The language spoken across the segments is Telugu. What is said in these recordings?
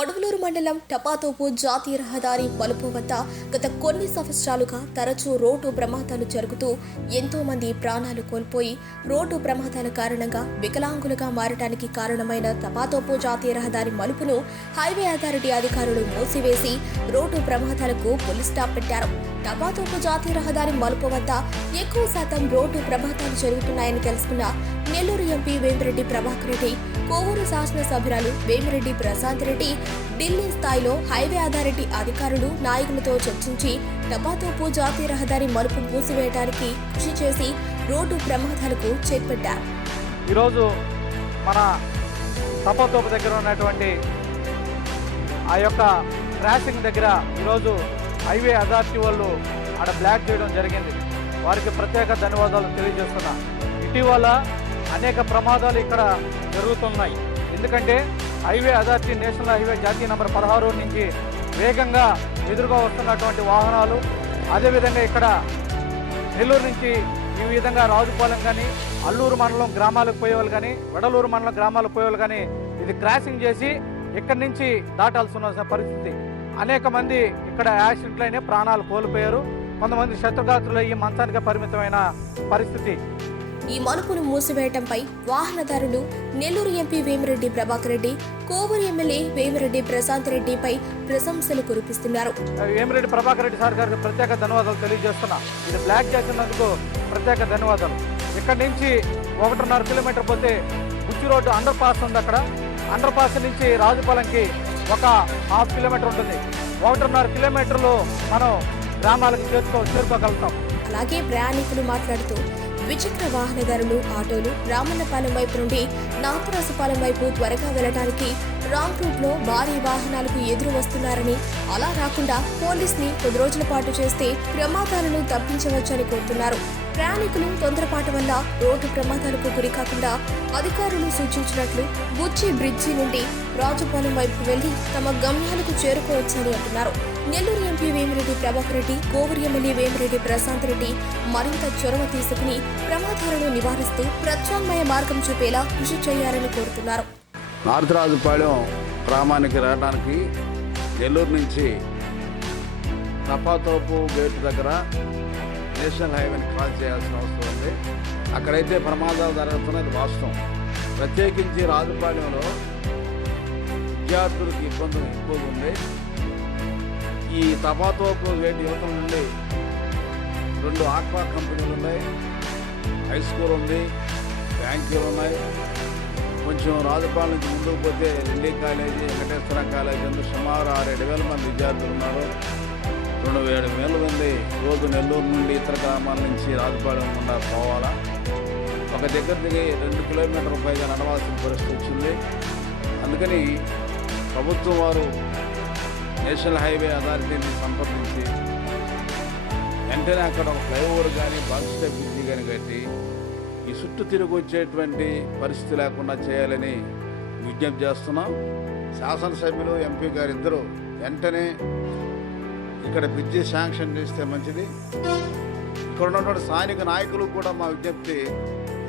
కొడవలూరు మండలం టపాతోపు జాతీయ రహదారి మలుపు వద్ద గత కొన్ని సంవత్సరాలుగా తరచూ రోడ్డు ప్రమాదాలు జరుగుతూ ఎంతో మంది ప్రాణాలు కోల్పోయి రోడ్డు ప్రమాదాల కారణంగా వికలాంగులుగా మారడానికి కారణమైన టపాతోపు జాతీయ రహదారి మలుపును హైవే అథారిటీ అధికారులు మూసివేసి రోడ్డు ప్రమాదాలకు ఫుల్ స్టాప్ పెట్టారు. టపాతోపు జాతీయ రహదారి మలుపు వద్ద ఎక్కువ శాతం రోడ్డు ప్రమాదాలు జరుగుతున్నాయని తెలుసుకున్న నెల్లూరు ఎంపీ వేమిరెడ్డి ప్రభాకర్ రెడ్డి, కోవూరు శాసనసభ్యురాలు వేమిరెడ్డి ప్రశాంత్ రెడ్డి ఢిల్లీ స్థాయిలో హైవే అథారిటీ అధికారులు నాయకులతో చర్చించి టపాతోపు జాతీయ రహదారి మలుపు మూసివేయడానికి కృషి చేసి రోడ్డు ప్రమాదాలకు చెక్ పెట్టారు. ఈరోజు మన టపాతోపు దగ్గర ఉన్నటువంటి ఆ యొక్క క్రాసింగ్ దగ్గర ఈరోజు హైవే అథారిటీ వాళ్ళు ఆడ బ్లాక్ చేయడం జరిగింది. వారికి ప్రత్యేక ధన్యవాదాలు తెలియజేస్తున్నా. ఇటీవల అనేక ప్రమాదాలు ఇక్కడ జరుగుతున్నాయి. ఎందుకంటే హైవే అథారిటీ నేషనల్ హైవే జాతీయ నంబర్ 16 నుంచి వేగంగా ఎదురుగా వస్తున్నటువంటి వాహనాలు, అదేవిధంగా ఇక్కడ నెల్లూరు నుంచి ఈ విధంగా రాజుపాలెం కానీ అల్లూరు మండలం గ్రామాలకు పోయేవాళ్ళు కానీ వెడలూరు మండలం గ్రామాలకు పోయేవాళ్ళు కానీ ఇది క్రాసింగ్ చేసి ఇక్కడి నుంచి దాటాల్సి ఉన్న పరిస్థితి. అనేక మంది ఇక్కడ యాక్సిడెంట్లైన ప్రాణాలు కోల్పోయారు. కొంతమంది శత్రుఘాతులయ్యి మంచానికి పరిమితమైన పరిస్థితి. ఈ మలుపును మూసివేయటంపై వాహనదారులు నెల్లూరు ఎంపీ వేమిరెడ్డి ప్రభాకర్ రెడ్డి, కోవూరు ఎమ్మెల్యే వేమిరెడ్డి ప్రశాంత్ రెడ్డిపై ప్రశంసలు కురిపిస్తున్నారు. వేమిరెడ్డి ప్రభాకర్ రెడ్డి సార్ గారికి ప్రత్యేక ధన్యవాదాలు తెలియజేస్తున్నా. ఇది బ్లాక్ చేసినందుకు ప్రత్యేక ధన్యవాదాలు. ఇక్కడ నుంచి 1.5 కిలోమీటర్ పోతే బుచ్చి రోడ్డు అండర్ పాస్ ఉంది. అక్కడ అండర్ పాస్ నుంచి రాజుపాలెంకి ఒక 1/2 కిలోమీటర్ ఉంటుంది. 1.5 కిలోమీటర్లు మనం గ్రామాలకు చేరుకోగలుగుతాం. అలాగే ప్రయాణికులు మాట్లాడుతూ ద్విచక్ర వాహనదారులు, ఆటోలు రామన్నపాలెం వైపు నుండి నాగరాజుపాలెం వైపు త్వరగా వెళ్లడానికి రాంగ్ రూట్ లో భారీ వాహనాలకు ఎదురు వస్తున్నారని, అలా రాకుండా పోలీస్ ని 10 రోజుల పాటు చేస్తే ప్రమాదాలను తప్పించవచ్చని కోరుతున్నారు. ప్రయాణికులు తొందరపాటు వల్ల రోడ్డు ప్రమాదాలకు గురికాకుండా అధికారులు సూచించినట్లు బుచ్చి బ్రిడ్జి నుండి రాజుపాలెం వైపు వెళ్లి తమ గమ్యాలకు చేరుకోవచ్చని అంటున్నారు. నెల్లూరు ఎంపీ వేమిరెడ్డి ప్రభాకర్ రెడ్డి, కోవూరు ఎమ్మెల్యే వేమిరెడ్డి ప్రశాంత్ రెడ్డి మరింత చొరవ తీసుకుని ప్రమాదాలను నివారిస్తూ ప్రత్యామ్నాయ మార్గం చూపేలా కృషి చేయాలని కోరుతున్నారు. నార్త్ రాజుపాలెం గ్రామానికి రావడానికి నెల్లూరు నుంచి టపాతోపు గేట్ దగ్గర నేషనల్ హైవేని క్రాస్ చేయాల్సిన అవసరం ఉంది. అక్కడైతే ప్రమాదాలు జరుగుతున్నది వాస్తవం. ప్రత్యేకించి రాజుపాలెంలో విద్యార్థులకు ఇబ్బందులు ఎక్కువగా ఉంది. ఈ టపాతోపు గేట్ యువతల నుండి 2 ఆక్వా కంపెనీలు ఉన్నాయి, హై స్కూల్ ఉంది, బ్యాంకులు ఉన్నాయి. కొంచెం రాజుపాలెం నుంచి ముందుకు పోతే ఢిల్లీ కాలేజీ, వెంకటేశ్వర కాలేజీ అందు సుమారు 6-7 మంది విద్యార్థులు ఉన్నారు. 2,700 మంది రోజు నెల్లూరు నుండి ఇతర గ్రామాల నుంచి రాజుపాలెం గుండా పోవాలా. ఒక దగ్గర దిగి 2 కిలోమీటర్ల పైగా నడవాల్సిన పరిస్థితి వచ్చింది. అందుకని ప్రభుత్వం వారు నేషనల్ హైవే అథారిటీని సంప్రదించి వెంటనే అక్కడ ఒక ఫ్లైఓవర్ కానీ బాక్స్ టైప్ బ్రిడ్జి కానీ కట్టి ఈ చుట్టూ తిరిగి వచ్చేటువంటి పరిస్థితి లేకుండా చేయాలని విజ్ఞప్తి చేస్తున్నాం. శాసనసభ్యులు, ఎంపీ గారు ఇద్దరు వెంటనే ఇక్కడ బ్రిడ్జి శాంక్షన్ చేస్తే మంచిది. ఇక్కడ ఉన్నటువంటి స్థానిక నాయకులు కూడా మా విజ్ఞప్తి,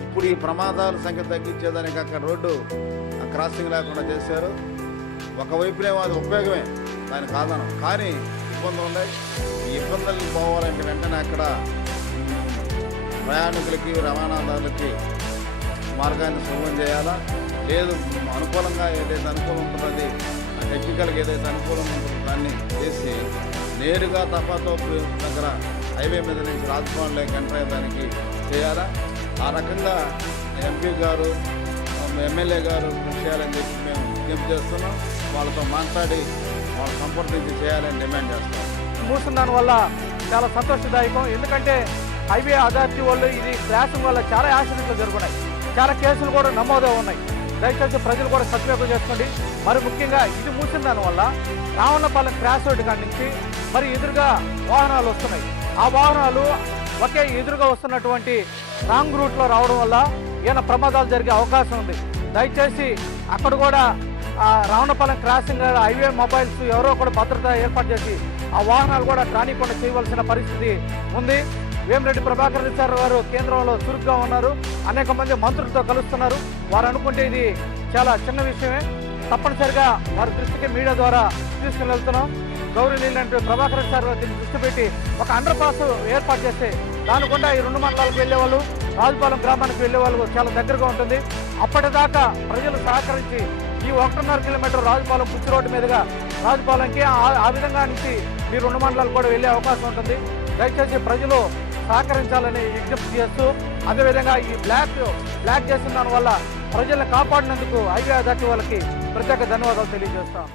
ఇప్పుడు ఈ ప్రమాదాల సంఖ్య తగ్గించేదానికి అక్కడ రోడ్డు క్రాసింగ్ లేకుండా చేశారు. ఒకవైపునే అది ఉపయోగమే, దాని కాదనం, కానీ ఇబ్బందులు ఉన్నాయి. ఈ ఇబ్బందులు పోవాలంటే వెంటనే అక్కడ ప్రయాణికులకి, రవాణాదారులకి మార్గాన్ని సులభం చేయాలా. లేదు అనుకూలంగా ఏదైతే అనుకూలం ఉంటుందో టెక్నికల్గా ఏదైతే అనుకూలంగా ఉంటుందో దాన్ని చేసి నేరుగా టపాతోపు దగ్గర హైవే మీద నుంచి రాజభవన్లోకి ఎంటర్ అయ్యేదానికి చేయాలా. ఆ రకంగా ఎంపీ గారు, ఎమ్మెల్యే గారు కృషి చేయాలని చెప్పి మేము విజ్ఞప్తి చేస్తున్నాం. వాళ్ళతో మాట్లాడి వాళ్ళు సంప్రదించి చేయాలని డిమాండ్ చేస్తాం. మూసిన దానివల్ల చాలా సంతోషదాయకం. ఎందుకంటే హైవే అథారిటీ వాళ్ళు ఇది క్రాసింగ్ వల్ల చాలా యాక్సిడెంట్లు జరుగుతున్నాయి, చాలా కేసులు కూడా నమోదై ఉన్నాయి. దయచేసి ప్రజలు కూడా సద్వినియోగం చేసుకోండి. మరి ముఖ్యంగా ఇది మూసిన దానివల్ల రావణపాలెం క్రాస్ రోడ్డు కాడి నుంచి మరి ఎదురుగా వాహనాలు వస్తున్నాయి. ఆ వాహనాలు ఒకే ఎదురుగా వస్తున్నటువంటి రాంగ్ రూట్లో రావడం వల్ల ఏమైనా ప్రమాదాలు జరిగే అవకాశం ఉంది. దయచేసి అక్కడ కూడా రావణపాలెం క్రాసింగ్ హైవే మొబైల్స్ ఎవరో కూడా భద్రత ఏర్పాటు చేసి ఆ వాహనాలు కూడా రానికుండా చేయవలసిన పరిస్థితి ఉంది. వేమిరెడ్డి ప్రభాకర్ రెడ్డి సార్ గారు కేంద్రంలో చురుగ్గా ఉన్నారు. అనేక మంది మంత్రులతో కలుస్తున్నారు. వారు అనుకుంటే ఇది చాలా చిన్న విషయమే. తప్పనిసరిగా వారి దృష్టికి మీడియా ద్వారా తీసుకుని వెళ్తున్నాం. గౌరవనీయులంటే ప్రభాకర్ సార్ దీన్ని దృష్టి పెట్టి ఒక అండర్ పాస్ ఏర్పాటు చేస్తే దాని గుండా ఈ 2 మండలాలకు వెళ్ళేవాళ్ళు, రాజుపాలెం గ్రామానికి వెళ్ళేవాళ్ళు చాలా దగ్గరగా ఉంటుంది. అప్పటిదాకా ప్రజలు సహకరించి ఈ 1.5 కిలోమీటర్ రాజుపాలెం పుచ్చి రోడ్డు మీదుగా రాజుపాలెంకి ఆ విధంగా నుంచి ఈ 2 మండలాలు కూడా వెళ్ళే అవకాశం ఉంటుంది. దయచేసి ప్రజలు సహకరించాలని విజ్ఞప్తి చేస్తూ, అదేవిధంగా ఈ బ్లాక్ చేసిన దానివల్ల ప్రజల్ని కాపాడినందుకు హైవే అథారిటీ వాళ్ళకి ప్రత్యేక ధన్యవాదాలు తెలియజేస్తాం.